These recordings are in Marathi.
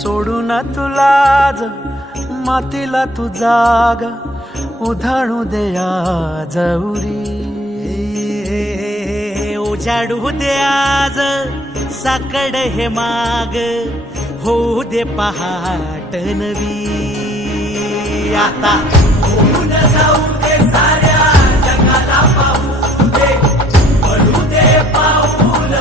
सोडून तुलाज मातीला तू जाग उधाणू दे आज उरी उजाडू दे आज साकड हे माग होऊ दे पहाट नवी आता होऊन जाऊ दे साऱ्या जगाला पाहू दे पडू दे पाऊल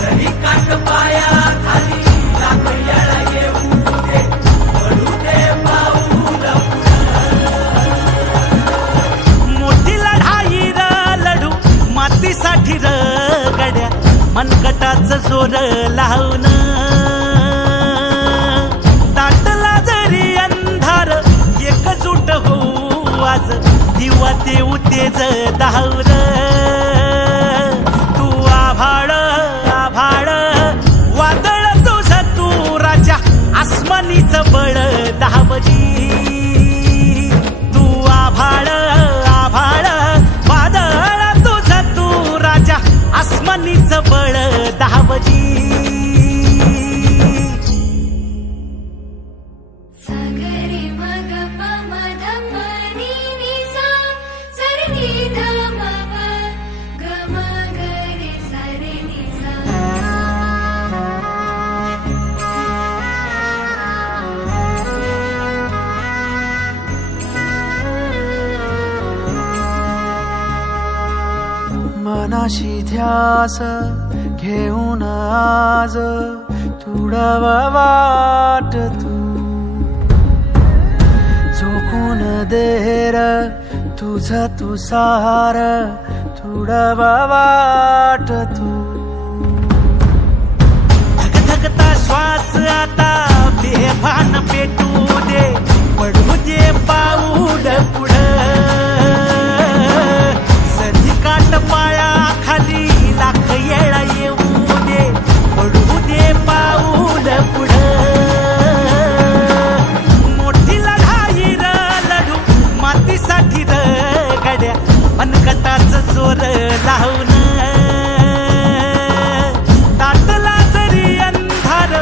जरी काट पाया खाली लाख येळा येऊ दे पडू दे पाऊल मोठी लढाई र लढू मातीसाठी र गड्या मनगटाचं जोर लावून ताटला जरी अंधार एकजूट होऊ आज दिवा देऊ तेज धावर तू आभाळ आभाळ वादळ तुझ तू राजा आसमानीच बळ धावजी तू आभाळ आभाळ वादळ तुझ तू राजा आसमानीच बळ धावजी मनाशी ध्यास घेऊन आज तुडवा वाट तू झोकून देर तुझ तू सार तुडवा वाट तू धगधगता श्वास आता बेभान पेटू दे पडू दे पाऊल पुढं सधी काट पाया खाली लाख येळा येऊ दे पडू दे पाऊल पुढं मोठी लढाई र लढू मातीसाठी र गड्या मनगटाचं जोर लावून ताटला जरी अंधार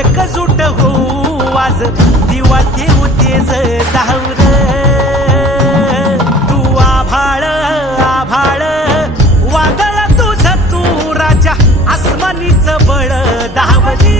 एकजूट होऊ आज दिवा देऊ तेज धावर तू आभाळ आभाळ वादळ तुझ तू राजा आसमानीच बळ धावजी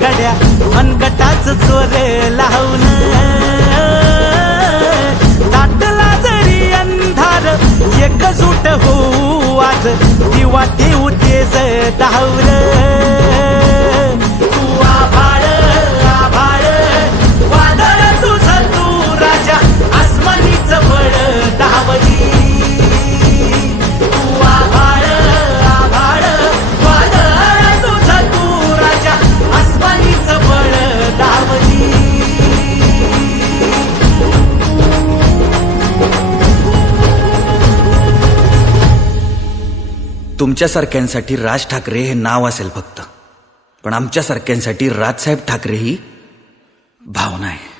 गड्या मनगटाच जोर लावून ताटला जरी अंधार एकजूट होऊ आज दिवा देऊ तेज धावर तू आभाळ आभाळ वादळ तुझ तू राजा आसमानीच बळ धावजी तुमच्यासारख्यांसाठी राज ठाकरे हे नाव असेल फक्त, पण आमच्यासारख्यांसाठी राजसाहेब ठाकरे ही भावना आहे.